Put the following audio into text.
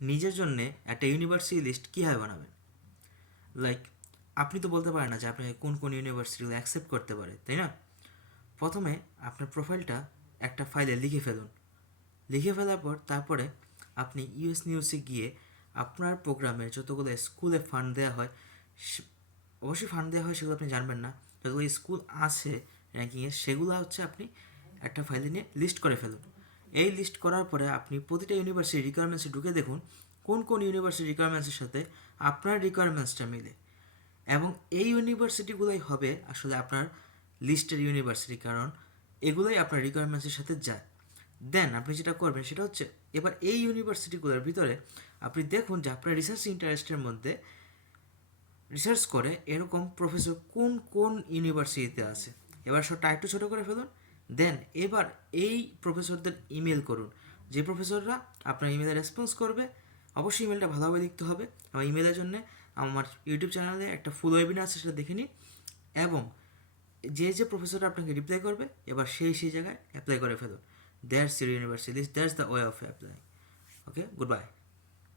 নিজের জন্যে একটা ইউনিভার্সিটি লিস্ট কীভাবে বানাবেন? লাইক আপনি তো বলতে পারেন না যে আপনাকে কোন কোন ইউনিভার্সিটিগুলো অ্যাকসেপ্ট করতে পারে, তাই না? প্রথমে আপনার প্রোফাইলটা একটা ফাইলে লিখে ফেলুন। লিখে ফেলার পর তারপরে আপনি ইউএস নিউজে গিয়ে আপনার প্রোগ্রামে যতগুলো স্কুলে ফান্ড দেওয়া হয় অবশ্যই ফান্ড দেওয়া হয় সেগুলো আপনি জানবেন না। যতগুলো স্কুল আছে র্যাঙ্কিংয়ে সেগুলো হচ্ছে আপনি একটা ফাইলে নিয়ে লিস্ট করে ফেলুন। এই লিস্ট করার পরে আপনি প্রতিটা ইউনিভার্সিটি রিকোয়ারমেন্টসে ঢুকে দেখুন, কোন কোন ইউনিভার্সিটির রিকোয়ারমেন্টসের সাথে আপনার রিকোয়ারমেন্টসটা মিলে। এবং এই ইউনিভার্সিটিগুলোই হবে আসলে আপনার লিস্টের ইউনিভার্সিটি কারণ এগুলোই আপনার রিকোয়ারমেন্টসের সাথে যায়। দেন আপনি যেটা করবেন সেটা হচ্ছে, এবার এই ইউনিভার্সিটিগুলোর ভিতরে আপনি দেখুন যে আপনার রিসার্চ ইন্টারেস্টের মধ্যে রিসার্চ করে এরকম প্রফেসর কোন কোন ইউনিভার্সিটিতে আছে। এবার সবটা একটু ছোটো করে ফেলুন। দেন এবার এই প্রফেসরদের ইমেল করুন। যে প্রফেসররা আপনার ইমেলে রেসপন্স করবে, অবশ্যই ইমেলটা ভালোভাবে লিখতে হবে। আমার ইমেলের জন্য আমার ইউটিউব চ্যানেলে একটা ফুল ওয়েবিনার আছে, সেটা দেখে নিন। এবং যে যে প্রফেসররা আপনাকে রিপ্লাই করবে, এবার সেই সেই জায়গায় অ্যাপ্লাই করে ফেলুন। That's your university that's the way of apply okay good bye